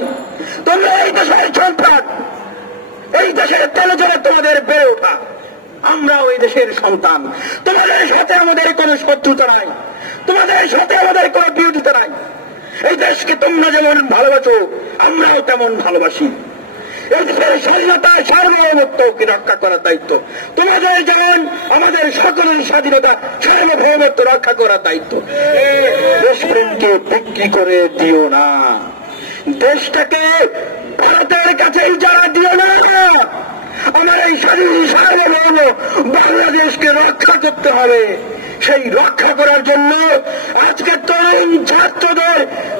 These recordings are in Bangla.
হয়নি। তোমরা এই দেশের সন্তান, এই দেশের তেলে জলে তোমাদের বেড়ে ওঠা, আমরাও এই দেশের সন্তান। তোমাদের সাথে আমাদের কোনো শত্রুতা নাই, তোমাদের সাথে আমাদের কোনো বিরোধিতা নাই। এই দেশকে তোমরা যেমন ভালোবাসো আমরাও তেমন ভালোবাসি। এই দেশের স্বাধীনতা সার্বভৌমত্বকে রক্ষা করার দায়িত্ব তোমাদের, যেমন আমাদের সকলের স্বাধীনতা সার্বভৌমত্ব রক্ষা করার দায়িত্ব। দেশপ্রেমকে বিক্রি করে দিও না, দেশটাকে ভারতের কাছে যারা দিও না। আমার এই স্বাধীন সার্বভৌম বাংলাদেশকে রক্ষা করতে হবে। সেই রক্ষা করার জন্য আজকে তরুণ ছাত্রদের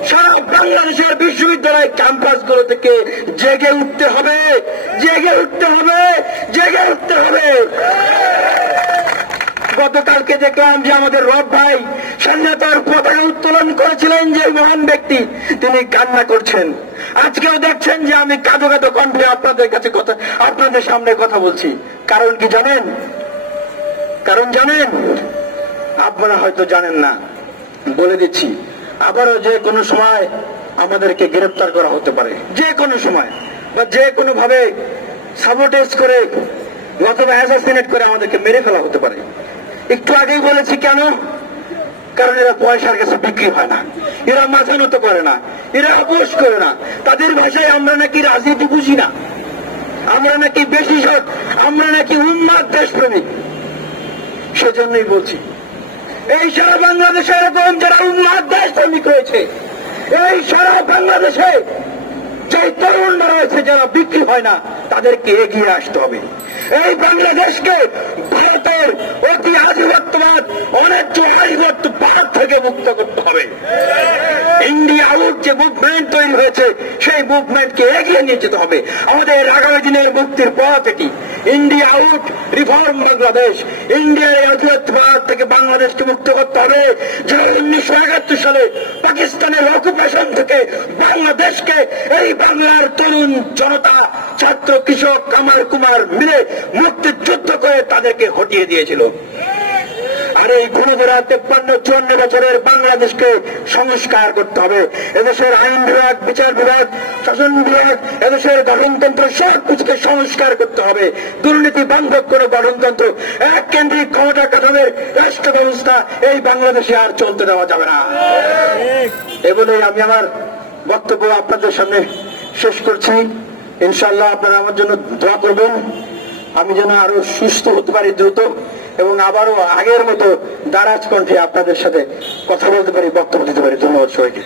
সারা বাংলাদেশের বিশ্ববিদ্যালয় ক্যাম্পাসগুলো থেকে জেগে উঠতে হবে, জেগে উঠতে হবে, জেগে উঠতে হবে। গতকালকে দেখলাম যে আমাদের রব ভাই স্বাধীনতার পতাকা উত্তোলন করেছিলেন, যে মহান ব্যক্তি, তিনি কান্না করছেন। আজকেও দেখছেন যে আমি কাঁদো কাঁদো কণ্ঠে আপনাদের কাছে কথা, আপনাদের সামনে কথা বলছি। কারণ কি জানেন? কারণ জানেন? আপনারা হয়তো জানেন না, বলে দিচ্ছি। আবারও যে কোনো সময় আমাদেরকে গ্রেফতার করা হতে পারে, যে কোনো সময়, বা যে কোনো ভাবে সাবোটেজ করে অথবা অ্যাসাসিনেট করে আমাদেরকে মেরে ফেলা হতে পারে। একটু আগেই বলেছি কেন? কারণ এরা পয়সার কাছে বিক্রি হয় না, এরা মাথা নত করে না, এরা আপোষ করে না। তাদের ভাষায় আমরা নাকি রাজনীতি বুঝি না, আমরা নাকি বেশি সৎ, আমরা নাকি উন্মাদ দেশপ্রেমিক। সেজন্যই বলছি, এই সারা বাংলাদেশে এরকম যারা উন্মাদ দেশপ্রেমিক রয়েছে, এই সারা বাংলাদেশে যে তরুণরা রয়েছে যারা বিক্রি হয় না, তাদেরকে এগিয়ে আসতে হবে। এই বাংলাদেশকে ভারতের অতি আধিপত্যবাদ, অন্যায্য আধিপত্য ভারত থেকে মুক্ত করতে হবে। ইন্ডিয়া আউট যে মুভমেন্ট তৈরি হয়েছে, সেই মুভমেন্টকে এগিয়ে নিয়ে যেতে হবে। আমাদের আগামী দিনের মুক্তির পথ এটি। India out, reform Bangladesh. ইন্ডিয়ার আধিপত্যবাদ থেকে বাংলাদেশকে মুক্ত করতে হবে। যারা 1971 সালে পাকিস্তানের অকুপেশন থেকে বাংলাদেশকে এই বাংলার তরুণ জনতা, ছাত্র, কৃষক, কামার কুমার মিলে মুক্তির যুদ্ধ করে তাদেরকে হটিয়ে দিয়েছিল। আর এই গুণধরা 53-54 বছরের বাংলাদেশকে সংস্কার করতে হবে। এদেশের আইন বিভাগ, বিচার বিভাগ, শাসন বিভাগ, এদেশের গঠনতন্ত্র সব কিছুকে সংস্কার করতে হবে। দুর্নীতি বান্ধব কোনো গঠনতন্ত্র, এক কেন্দ্রিক ক্ষমতা কাঠামোর রাষ্ট্র ব্যবস্থা এই বাংলাদেশে আর চলতে দেওয়া যাবে না। এ বলে আমি আমার বক্তব্য আপনাদের সামনে শেষ করছি। ইনশাআল্লাহ আপনারা আমার জন্য দোয়া করবেন, আমি যেন আরো সুস্থ হতে পারি দ্রুত, এবং আবারও আগের মতো দারাজ কণ্ঠে আপনাদের সাথে কথা বলতে পারি, বক্তব্য দিতে পারি। ধন্যবাদ সবাইকে।